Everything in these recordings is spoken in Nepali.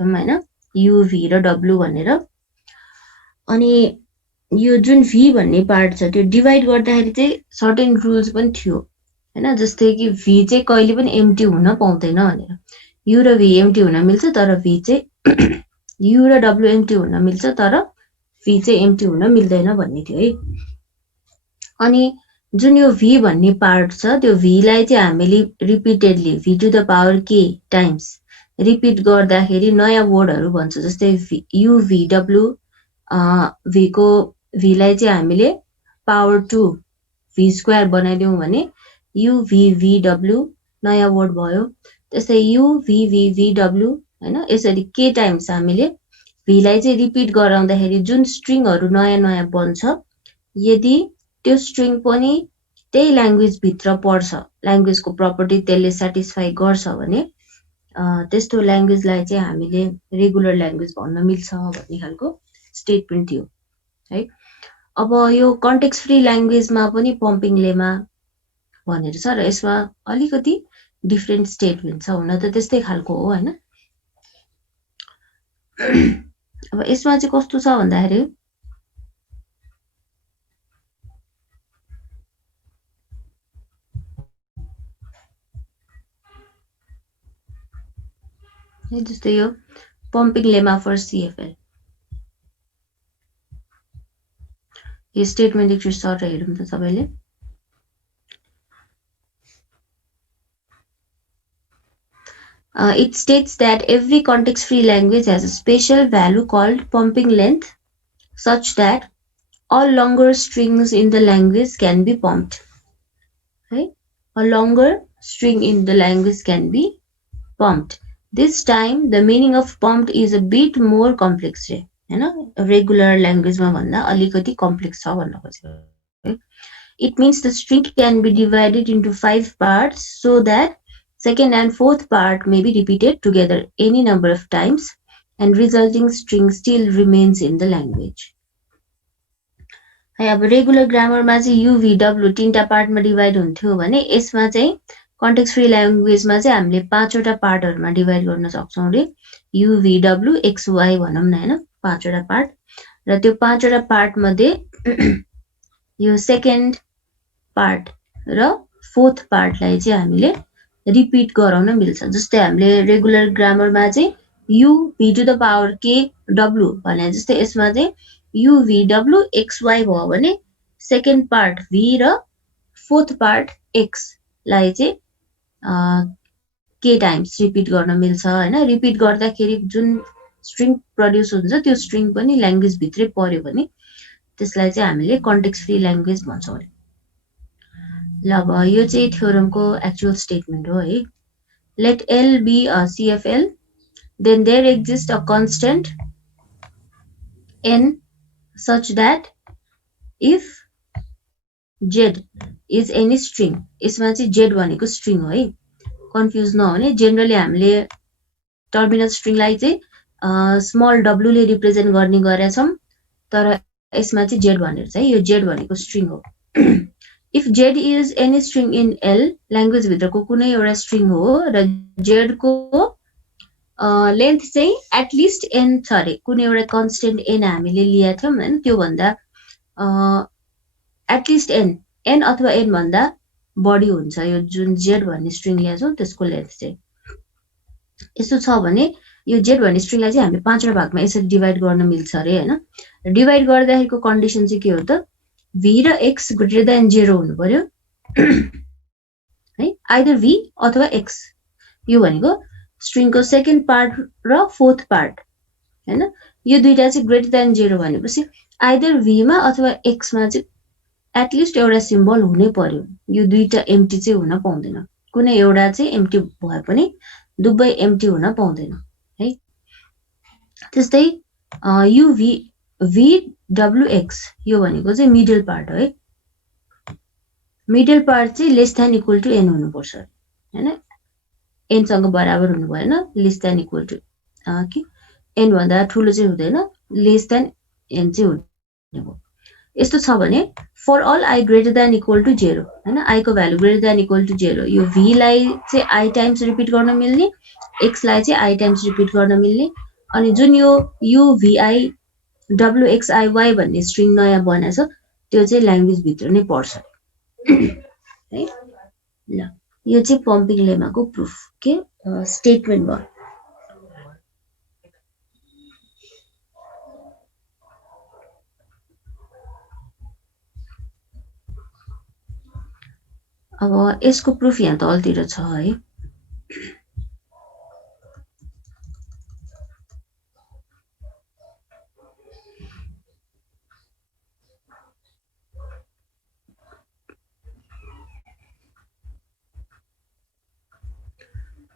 थियौं हैन u v र w भनेर अनि यो जुन v भन्ने पार्ट छ त्यो डिभाइड गर्दाखेरि चाहिँ सर्टेन रुल्स पनि थियो हैन जस्तै कि v चाहिँ कहिले पनि एम्प्टी हुन पाउँदैन भनेर u र v एम्प्टी हुन मिल्छ तर v चाहिँ u र w एम्प्टी हुन मिल्छ तर v चाहिँ एम्प्टी हुन मिल्दैन भन्ने थियो है अनि जुन यो v भन्ने पार्ट छ त्यो v लाई चाहिँ हामीले repeatedly v to the power k times repeat गर्दाखेरि नयाँ वर्डहरु भन्छ जस्तै u v w v को v लाई चाहिँ हामीले पावर 2 v स्क्वायर बनाइदियौं भने u v v w नयाँ वर्ड भयो त्यस्तै u v v v w हैन यसरी k टाइम्स हामीले v लाई चाहिँ रिपिट गराउँदाखेरि जुन स्ट्रिङहरु नयाँ बन्छ यदि त्यो स्ट्रिङ पनि त्यही ल्याङ्ग्वेज भित्र पर्छ ल्याङ्ग्वेजको प्रपर्टी त्यसले स्याटिस्फाई गर्छ भने त्यस्तो ल्याङ्ग्वेजलाई चाहिँ हामीले रेगुलर ल्याङ्ग्वेज भन्न मिल्छ भन्ने खालको स्टेटमेन्ट थियो है अब यो कन्टेक्स्ट फ्री ल्याङ्ग्वेजमा पनि पम्पिङ लेमा भनेर छ र यसमा अलिकति डिफरेन्ट स्टेटमेन्ट छ हुन त त्यस्तै खालको हो हैन अब यसमा चाहिँ कस्तो छ भन्दाखेरि जस्तै यो पम्पिङ लेमा फर CFL यो स्टेटमेन्ट एकचोटि सर हेरौँ त तपाईले it states that every context-free language has a special value called pumping length such that all longer strings in the language can be pumped. Right? A longer string in the language can be pumped. This time, the meaning of pumped is a bit more complex. Regular language ma bhanda alikati complex cha bhanna khojeको. It means the string can be divided into 5 parts so that second and fourth part may be repeated together any number of times and resulting string still remains in the language. अब रेगुलर ग्रामरमा चाहिँ u v w तीनटा पार्टमा डिवाइड हुन्थ्यो भने यसमा चाहिँ कन्टेक्स्ट फ्री ल्याङ्ग्वेजमा चाहिँ हामीले 5 वटा पार्टहरुमा डिवाइड गर्न सक्छौं रे u v w x y भनौं न हैन 5 वटा पार्ट र त्यो 5 वटा पार्ट मध्ये यो सेकेन्ड पार्ट र फोर्थ पार्टलाई चाहिँ हामीले रिपिट गराउन मिल्छ जस्तै हामीले रेगुलर ग्रामरमा चाहिँ u v to the power k w भने जस्तै यसमा चाहिँ u v w x y भयो भने सेकेन्ड पार्ट v र फोर्थ पार्ट x लाई चाहिँ k टाइम्स रिपिट गर्न मिल्छ हैन रिपिट गर्दाखेरि जुन स्ट्रिङ प्रोड्युस हुन्छ त्यो स्ट्रिङ पनि ल्याङ्ग्वेज भित्रै पर्यो भने त्यसलाई चाहिँ हामीले कन्टेक्स्ट फ्री ल्याङ्ग्वेज भन्छौं ल अब यो चाहिँ थ्योरमको एक्चुअल स्टेटमेन्ट हो है let L be a CFL then there exists a constant n such that if z is any string यसमा चाहिँ z भनेको स्ट्रिङ हो है कन्फ्युज नहुने जनरली हामीले टर्मिनल स्ट्रिङलाई चाहिँ स्मल w ले रिप्रेजेन्ट गर्ने गरेछौं तर यसमा चाहिँ z भनेर चाहिँ यो z भनेको स्ट्रिङ हो If z is any string in L, language भित्रको कुनै एउटा स्ट्रिङ हो र z को लेन्थ चाहिँ at least n छ रे कुनै एउटा कन्स्टेन्ट n हामीले लिया थियौं हैन त्यो भन्दा at least n अथवा n भन्दा बढी हुन्छ यो जुन z भन्ने स्ट्रिङ लिया छौं त्यसको लेन्थ चाहिँ यसो छ भने यो z भन्ने स्ट्रिङलाई चाहिँ हामीले 5 वटा भागमा यसरी डिवाइड गर्न मिल्छ रे हैन डिवाइड गर्दाखेरिको कन्डिसन चाहिँ के हो त v र x ग्रेटर देन 0 हुनु पर्यो है आइदर v अथवा x यो भनेको स्ट्रिङको सेकेन्ड पार्ट र फोर्थ पार्ट हैन यो दुईटा चाहिँ ग्रेटर देन 0 भनेपछि आइदर v मा अथवा x मा चाहिँ एट लिस्ट एउटा सिम्बल हुनै पर्यो यो दुईटा एम्प्टी चाहिँ हुन पाउँदैन कुनै एउटा चाहिँ एम्प्टी भए पनि दुबै एम्प्टी हुन पाउँदैन है त्यस्तै u v wx यो भनेको चाहिँ मिडल पार्ट हो है मिडल पार्ट चाहिँ less than equal to n हुनुपर्छ हैन n सँग बराबर हुनु भएन लेस देन इक्वल टु कि n भन्दा ठूलो चाहिँ हुँदैन लेस देन n चाहिँ हुने हो यस्तो छ भने for all i greater than equal to 0 हैन i को value greater than equal to 0 यो v लाई चाहिँ i टाइम्स रिपिट गर्न मिल्ने x लाई चाहिँ i टाइम्स रिपिट गर्न मिल्ने अनि जुन यो UVIWXIY भन्ने स्ट्रिङ नयाँ बनाएछ त्यो चाहिँ ल्याङ्ग्वेज भित्र नै पर्छ है। ल यो चाहिँ पम्पिङ लेमाको प्रुफ के स्टेटमेन्ट भयो। अब यसको प्रुफ यहाँ तलतिर छ है।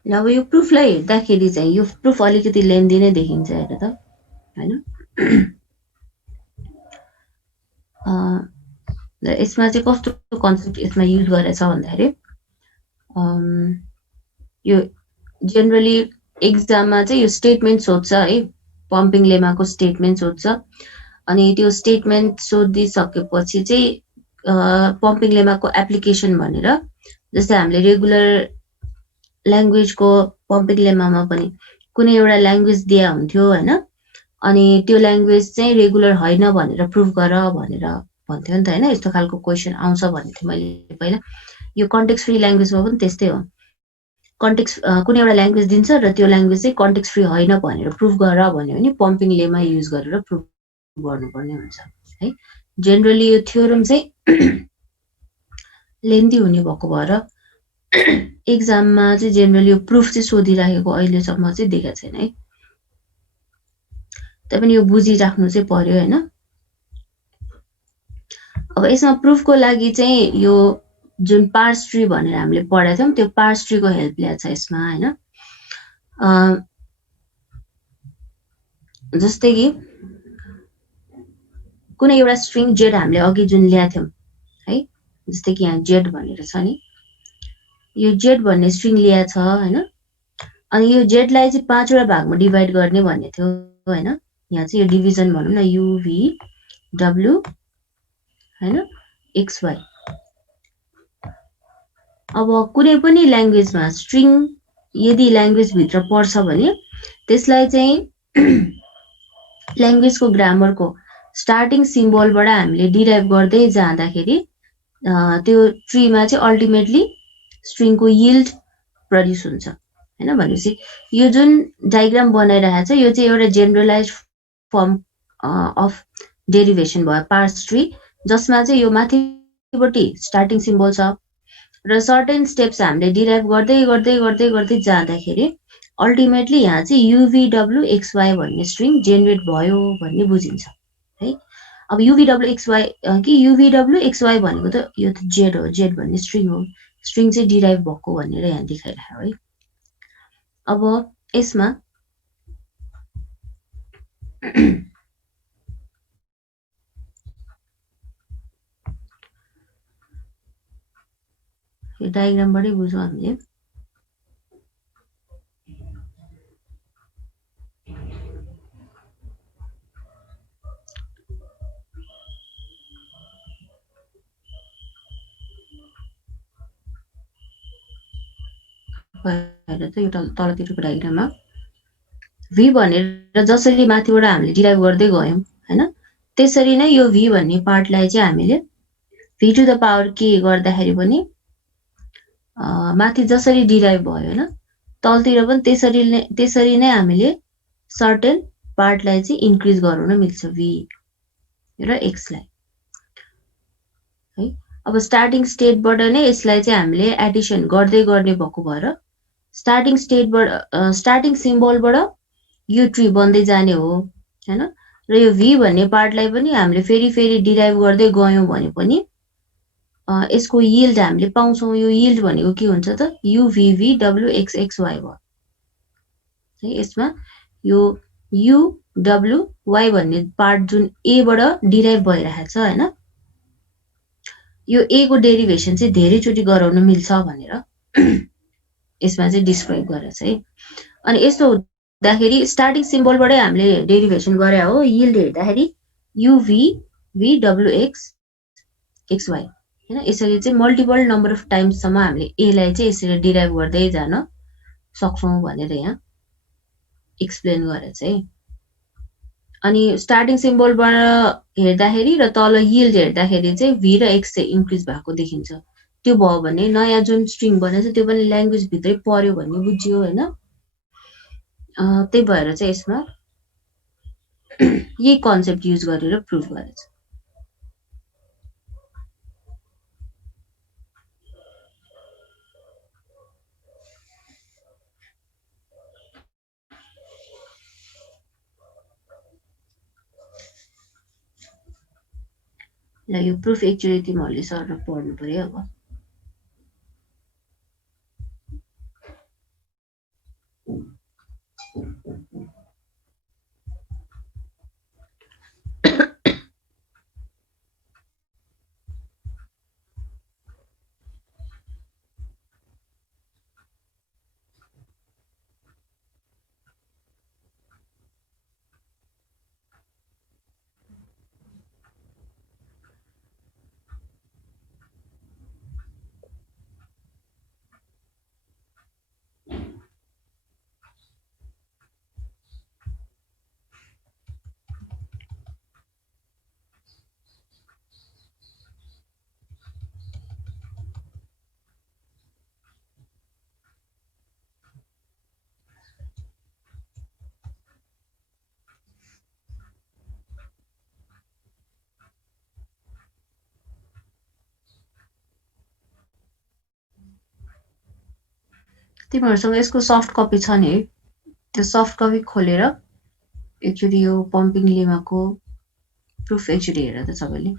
ल अब यो प्रुफलाई हेर्दाखेरि चाहिँ यो प्रुफ अलिकति लेन्दी नै देखिन्छ हेर त हैन। यसमा चाहिँ कस्तो कन्सेप्ट यसमा युज गरेछ भन्दाखेरि यो जेनरली एक्जाममा चाहिँ यो स्टेटमेन्ट सोध्छ है, पम्पिङ लेमाको स्टेटमेन्ट सोध्छ। अनि त्यो स्टेटमेन्ट सोधिसकेपछि चाहिँ पम्पिङ लेमाको एप्लिकेसन भनेर जस्तै हामीले रेगुलर ल्याङ्ग्वेजको पम्पिङ लेमामा पनि कुनै एउटा ल्याङ्ग्वेज दिया हुन्थ्यो हैन, अनि त्यो ल्याङ्ग्वेज चाहिँ रेगुलर होइन भनेर प्रुभ गर भनेर भन्थ्यो नि त हैन। यस्तो खालको क्वेसन आउँछ भन्ने थिएँ मैले पहिला। यो कन्टेक्स्ट फ्री ल्याङ्ग्वेजमा पनि त्यस्तै हो। कन्टेक्स्ट कुनै एउटा ल्याङ्ग्वेज दिन्छ र त्यो ल्याङ्ग्वेज चाहिँ कन्टेक्स्ट फ्री होइन भनेर प्रुभ गर भन्यो भने पम्पिङ लेमा युज गरेर प्रुभ गर्नुपर्ने हुन्छ है। जेनरली यो थ्योरम चाहिँ लेन्दी हुने भएको भएर एक्जाममा चाहिँ जेनरली यो प्रुफ चाहिँ सोधिराखेको अहिलेसम्म चाहिँ देखेको छैन है। तैपनि यो बुझिराख्नु चाहिँ पर्यो हैन। अब यसमा प्रुफको लागि चाहिँ यो जुन पार्स ट्री भनेर हामीले पढाएको थियौं त्यो पार्स ट्रीको हेल्प लिएको छ यसमा हैन। जस्तै कि कुनै एउटा स्ट्रिङ जेड हामीले अघि जुन ल्याएको थियौं है, जस्तै कि यहाँ जेड भनेर छ नि, यो जेड भन्ने स्ट्रिङ ल्याएको छ हैन। अनि यो जेडलाई चाहिँ 5 वटा भागमा डिभाइड गर्ने भन्ने थियो हैन। यहाँ चाहिँ यो डिभिजन भनौं न UVW हैन XY। अब कुनै पनि ल्याङ्ग्वेजमा स्ट्रिङ यदि ल्याङ्ग्वेज भित्र पर्छ भने त्यसलाई चाहिँ ल्याङ्ग्वेजको ग्रामरको स्टार्टिङ सिम्बलबाट हामीले डिराइभ गर्दै जाँदाखेरि त्यो ट्रीमा चाहिँ अल्टिमेटली स्ट्रिङको यिल्ड प्रड्युस हुन्छ हैन। भनेपछि यो जुन डायग्राम बनाइरहेको छ यो चाहिँ एउटा जेनरलाइज्ड फर्म अफ डेरिभेसन भयो पार्स ट्री, जसमा चाहिँ यो माथिपट्टि स्टार्टिङ सिम्बल छ र सर्टेन स्टेप्स हामीले डिराइभ गर्दै गर्दै गर्दै गर्दै जाँदाखेरि अल्टिमेटली यहाँ चाहिँ UVWXY भन्ने स्ट्रिङ जेनेरेट भयो भन्ने बुझिन्छ है। अब UVWXY कि UVWXY भनेको त यो त जेड हो, जेड भन्ने स्ट्रिङ हो, स्ट्रिङ चाहिँ डिराइभ भएको भनेर यहाँ देखाइराख्यो है। अब यसमा यो डायग्रामबाटै बुझौँ हामीले। त यो तलतिरको डायग्राममा V भनेर जसरी माथिबाट हामीले डिराइभ गर्दै गयौं हैन, त्यसरी नै यो V भन्ने पार्टलाई चाहिँ हामीले V to the power k गर्दाखेरि पनि माथि जसरी डिराइभ भयो हैन तलतिर पनि त्यसरी नै हामीले सर्टेन पार्टलाई चाहिँ इन्क्रिज गराउन मिल्छ V र x लाई है। अब स्टार्टिङ स्टेटबाट नै यसलाई चाहिँ हामीले एडिसन गर्दै गर्ने भएको भएर स्टार्टिङ सिम्बलबाट यो ट्री बन्दै जाने हो हैन। र यो V भन्ने पार्टलाई पनि हामीले फेरि डिराइभ गर्दै गयौं भने पनि यसको यिल्ड हामीले पाउँछौं। यो यिल्ड भनेको के हुन्छ त UVWXXY भयो है। यसमा यो UWY भन्ने पार्ट जुन A बाट डिराइभ भइरहेको छ हैन, यो A को डेरिभेसन चाहिँ धेरैचोटि गराउन मिल्छ भनेर यसमा चाहिँ डिस्क्राइब गरेछ है। अनि यस्तो हुँदाखेरि स्टार्टिङ सिम्बलबाटै हामीले डेरिभेसन गरे हो, यिल्ड हेर्दाखेरि UVWXXY हैन। यसरी चाहिँ मल्टिपल नम्बर अफ टाइम्स सम्म हामीले A लाई चाहिँ यसरी डिराइभ गर्दै जान सक्छौं भनेर यहाँ एक्सप्लेन गरे चाहिँ। अनि स्टार्टिङ सिम्बलबाट हेर्दाखेरि र तल यिल्ड हेर्दाखेरि चाहिँ v र x चाहिँ इन्क्रिज भएको देखिन्छ। त्यो भयो भने नयाँ जुन स्ट्रिङ बनेछ त्यो पनि ल्याङ्ग्वेज भित्रै पर्यो भन्ने बुझियो हैन। त्यही भएर चाहिँ यसमा यही कन्सेप्ट युज गरेर प्रुभ गरेछ। ल यो प्रुफ एक्चुअली तिमीहरूले सरर पढ्नु पर्यो अब। तिमीहरूसँग यसको सफ्ट कपी छ नि है, त्यो सफ्ट कपी खोलेर एकचोटि यो पम्पिङ लेमाको प्रुफ एकचोटि हेर त सबैले।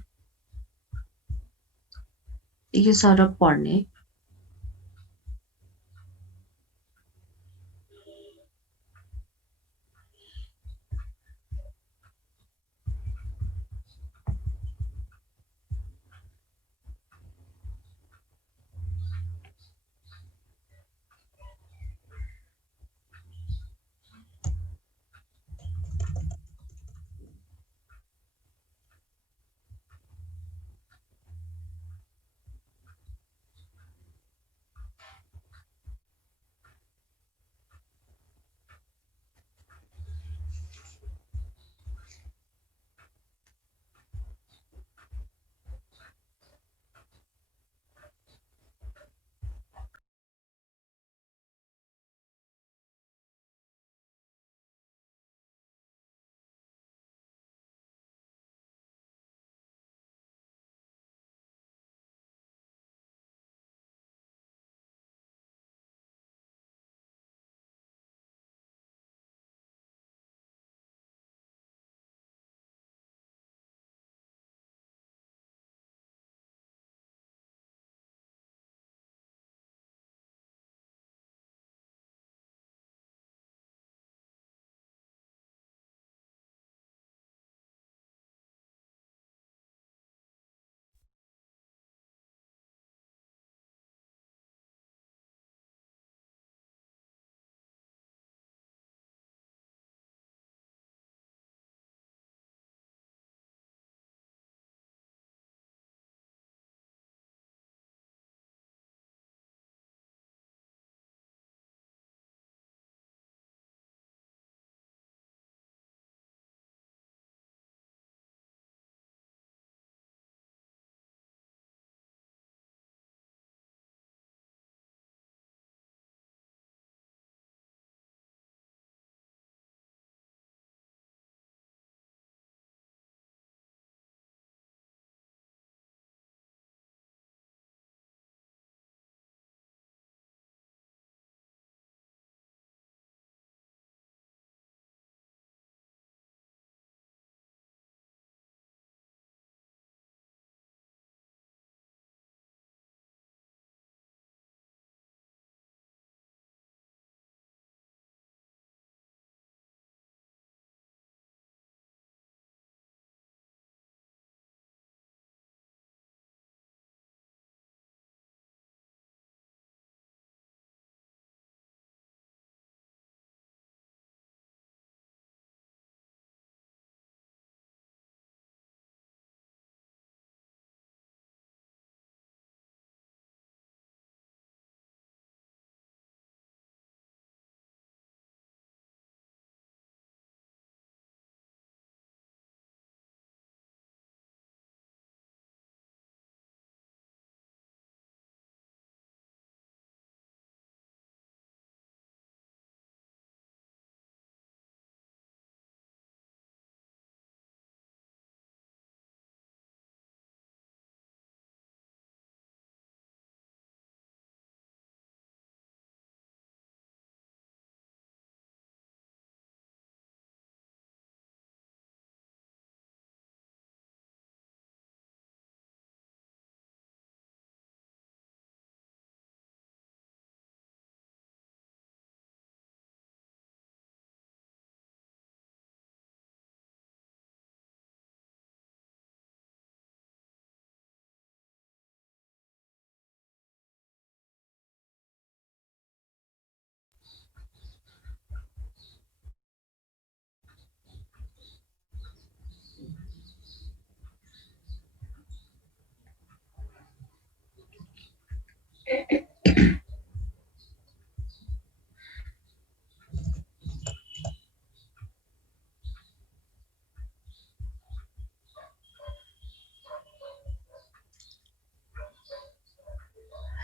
यो सरर पढ्ने।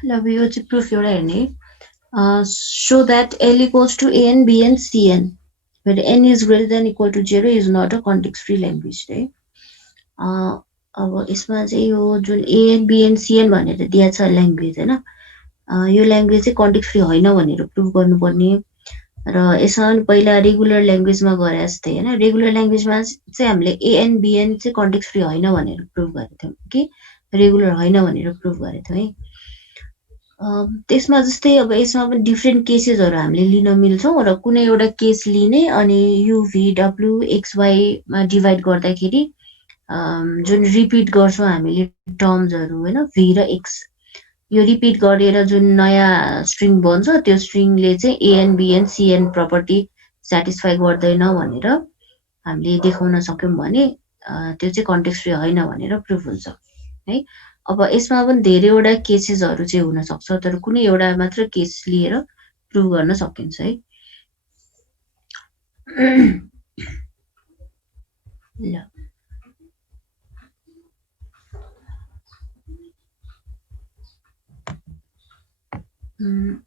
ल अब यो चाहिँ प्रुफ एउटा हेर्ने so that L equals to A and B and Cn where n is greater than equal to 0 is not a context free language है अब यसमा चाहिँ यो जुन A and B and Cn भनेर दिएको छ ल्याङ्ग्वेज हैन यो ल्याङ्ग्वेज चाहिँ कन्टेक्स्ट फ्री होइन भनेर प्रुभ गर्नुपर्ने र यसमा पहिला रेगुलर ल्याङ्ग्वेजमा गरे जस्तै हैन रेगुलर ल्याङ्ग्वेजमा चाहिँ हामीले A and B and चाहिँ कन्टेक्स्ट फ्री होइन भनेर प्रुभ गरेको थियौं कि रेगुलर होइन भनेर प्रुभ गरेको थियौं है त्यसमा जस्तै अब यसमा पनि डिफ्रेन्ट केसेसहरु हामीले लिन मिल्छौं र कुनै एउटा केस लिने अनि u v w x y मा डिभाइड गर्दाखेरि जुन रिपिट गर्छौं हामीले टर्म्सहरु हैन v र x यो रिपिट गरेर जुन नयाँ स्ट्रिङ बन्छ त्यो स्ट्रिङले चाहिँ a and b and c and property satisfy गर्दैन भनेर हामीले देखाउन सक्यौं भने त्यो चाहिँ कन्टेक्स्ट फ्री होइन भनेर प्रुफ हुन्छ है अब यसमा पनि धेरैवटा केसेसहरु चाहिँ हुन सक्छ तर कुनै एउटा मात्र केस लिएर प्रुभ गर्न सकिन्छ है ल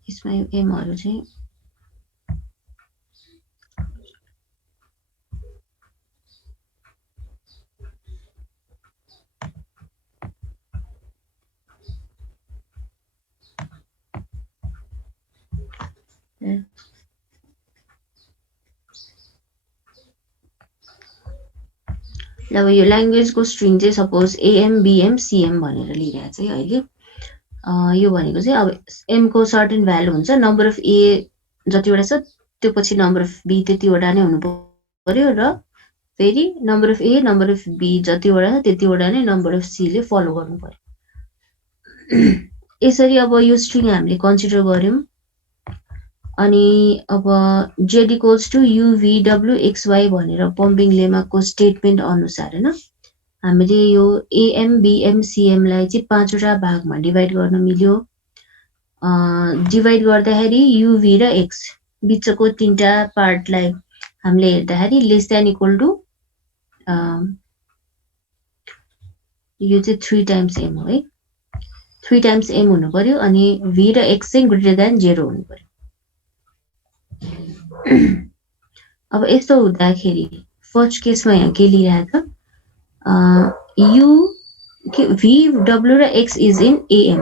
यसमा यो एमहरु चाहिँ अब यो ल्याङ्ग्वेजको स्ट्रिङ चाहिँ सपोज am bm cm भनेर लिइरहेको छ है अहिले यो भनेको चाहिँ अब m को सर्टेन भ्यालु हुन्छ नम्बर अफ a जतिवटा छ त्यो पछि नम्बर अफ b त्यतिवटा नै हुनु पर्यो र फेरि number of a number of b जतिवटा छ त्यतिवटा नै नम्बर अफ c ले फलो गर्नु पर्यो यसरी अब यो स्ट्रिङ हामीले कन्सिडर गर्यौं अनि अब z equals to u v w x y भनेर पम्पिङ लेमाको स्टेटमेन्ट अनुसार हैन हामीले यो am bm cm लाई चाहिँ पाँचवटा भागमा डिभाइड गर्न मिल्यो डिभाइड गर्दाखेरि u v र x बीचको तीनटा पार्टलाई हामीले हेर्दाखेरि लेस देन इक्वल टु यो चाहिँ 3 टाइम्स m हो है 3 टाइम्स m हुनु पर्यो अनि v र x चाहिँ ग्रेटर देन 0 हुनु पर्यो अब यस्तो हुँदाखेरि फर्स्ट केसमा यहाँ के लिइरहेको छ u v w र x इज इन am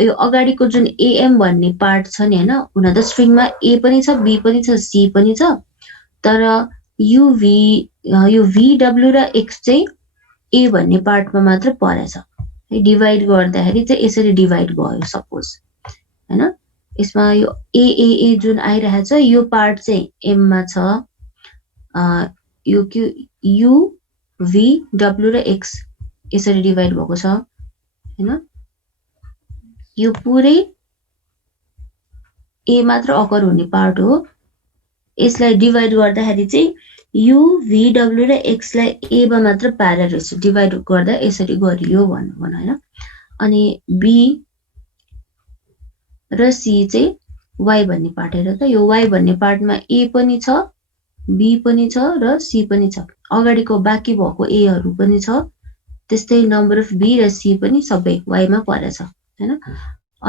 यो अगाडिको जुन am भन्ने पार्ट छ नि हैन हुन त स्ट्रिङमा a पनि छ b पनि छ c पनि छ तर यो v w र x चाहिँ a भन्ने पार्टमा मात्र परेछ है डिभाइड गर्दाखेरि चाहिँ यसरी डिभाइड भयो सपोज हैन यसमा यो a जुन आइरहेको छ यो पार्ट चाहिँ m मा छ यो के u v w र x यसरी डिभाइड भएको छ हैन यो पुरै a मात्र अकर हुने पार्ट हो यसलाई डिभाइड गर्दाखेरि चाहिँ u v w र x लाई a मा मात्र पारेर रहेछ डिभाइड गर्दा यसरी गरियो भन्नु हैन अनि b र c चाहिँ y भन्ने पार्ट हेर त यो y भन्ने पार्टमा a पनि छ b पनि छ र c पनि छ अगाडिको बाँकी भएको a हरु पनि छ त्यस्तै नम्बर अफ b र c पनि सबै y मा परेछ हैन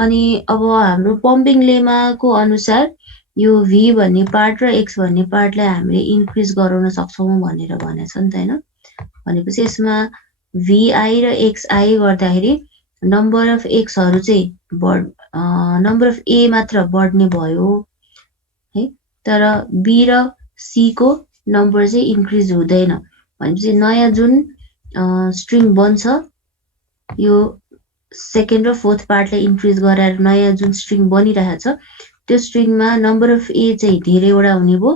अनि अब हाम्रो पम्पिङ लेमाको अनुसार यो v भन्ने पार्ट र x भन्ने पार्टलाई हामीले इन्क्रिज गराउन सक्छौं भनेर भनेछ नि त हैन भनेपछि यसमा vi र xi गर्दाखेरि नम्बर अफ x हरु चाहिँ नम्बर अफ a मात्र बढ्ने भयो है तर b र c को नम्बर चाहिँ इन्क्रिज हुँदैन भनेपछि नयाँ जुन स्ट्रिङ बन्छ यो सेकेन्ड र फोर्थ पार्टलाई इन्क्रिज गराएर नयाँ जुन स्ट्रिङ बनिरहेछ त्यो स्ट्रिङमा नम्बर अफ a चाहिँ धेरैवटा हुने भयो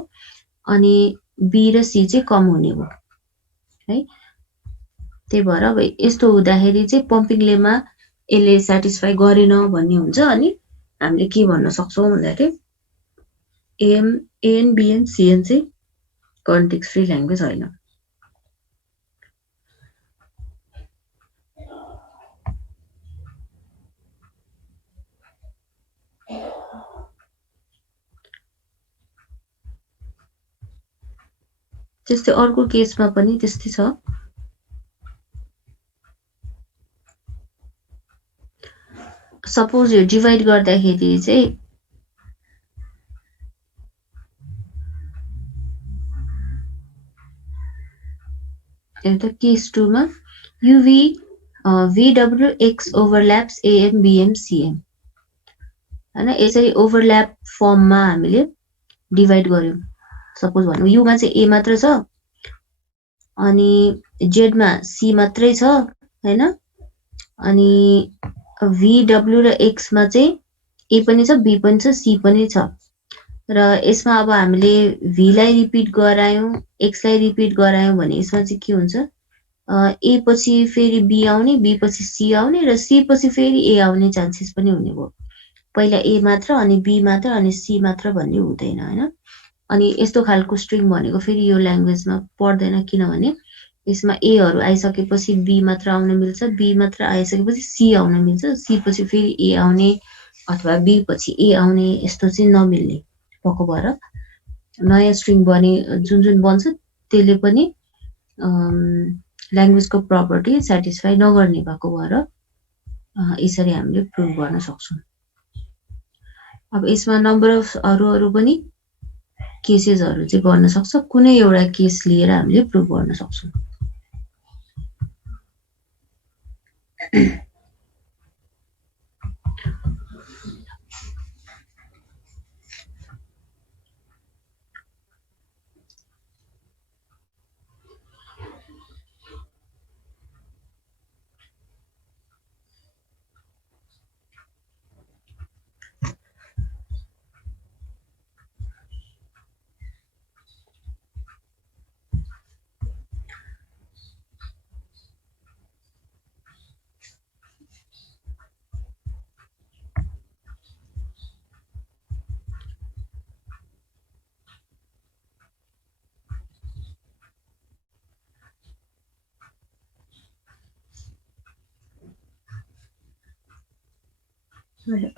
अनि b र c चाहिँ कम हुने भयो है त्यही भएर अब यस्तो हुँदाखेरि चाहिँ पम्पिङ लेमा यसले स्याटिस्फाई गरेन भन्ने हुन्छ अनि हामीले के भन्न सक्छौं भन्दाखेरि am an bn cn चाहिँ कन्टेक्स्ट फ्री ल्याङ्ग्वेज हैन त्यस्तै अर्को केसमा पनि त्यस्तै छ। सपोज यो डिभाइड गर्दाखेरि चाहिँ एउटा केस 2 मा UV VW X ओभरल्याप्स AM BM CM हैन, यसरी ओभरल्याप फर्ममा हामीले डिभाइड गर्यौं। सपोज भनौं U मा चाहिँ A मात्र छ अनि Z मा C मात्रै छ हैन, अनि VW र X मा चाहिँ A पनि छ B पनि छ C पनि छ र यसमा अब हामीले V लाई रिपिट गरायौं X लाई रिपिट गरायौं भने यसमा चाहिँ के हुन्छ, A पछि फेरि B आउने, B पछि C आउने र C पछि फेरि A आउने चान्सेस पनि हुने भयो। पहिला A मात्र अनि B मात्र अनि C मात्र भन्ने हुँदैन हैन। अनि यस्तो खालको स्ट्रिङ भनेको फेरि यो ल्याङ्ग्वेजमा पर्दैन, किनभने यसमा A हरु आइसकेपछि B मात्र आउन मिल्छ, B मात्र आइसकेपछि C आउन मिल्छ, C पछि फेरि A आउने अथवा B पछि A आउने यस्तो चाहिँ नमिल्ने भएको भएर नयाँ स्ट्रिङ बने जुन बन्छ त्यसले पनि ल्याङ्ग्वेजको प्रपर्टी सेटिस्फाई नगर्ने भएको भएर यसरी हामीले प्रुभ गर्न सक्छौं। अब यसमा नम्बर अफ अरु पनि केसेसहरु चाहिँ गर्न सक्छ, कुनै एउटा केस लिएर हामीले प्रुभ गर्न सक्छौं।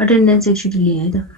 अटेन्डेन्स एकचोटि लिएँ है त।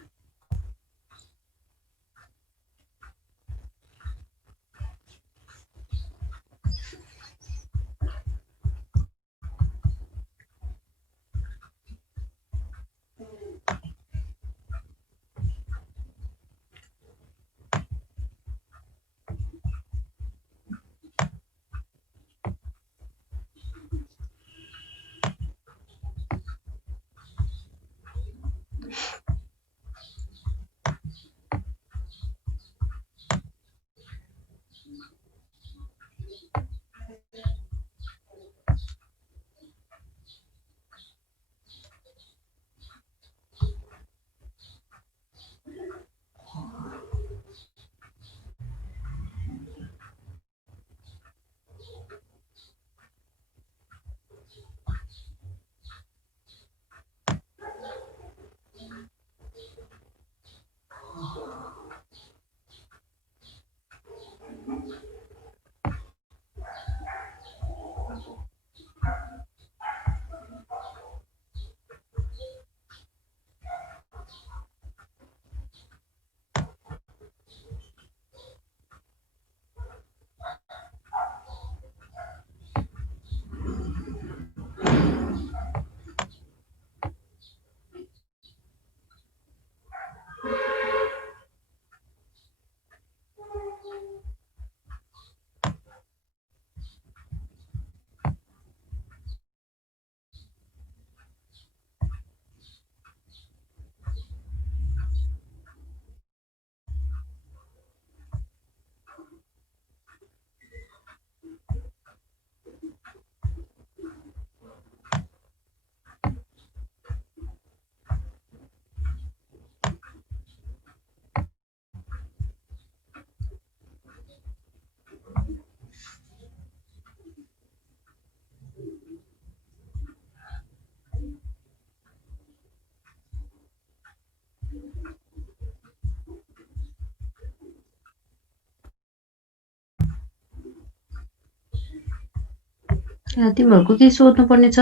तिमीहरुको के सोध्नु पर्ने छ?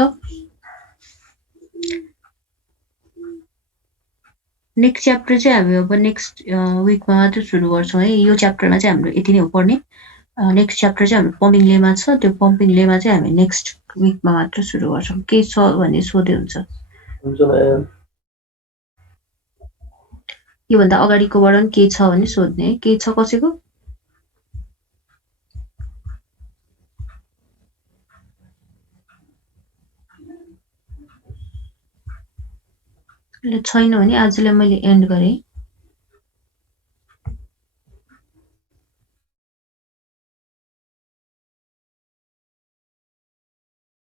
नेक्स्ट च्याप्टर चाहिँ हामी अब नेक्स्ट विकमा मात्र सुरु गर्छौं है। यो च्याप्टरमा चाहिँ हाम्रो यति नै हो पढ्ने। नेक्स्ट च्याप्टर चाहिँ हाम्रो पम्पिङ लेमा छ त्यो पम्पिङ लेमा चाहिँ हामी नेक्स्ट विकमा मात्र सुरु गर्छौँ के छ भने सोधे हुन्छ योभन्दा अगाडिकोबाट पनि के छ भने सोध्ने है के छ कसैको छैन भने आजलाई मैले एन्ड गरेँ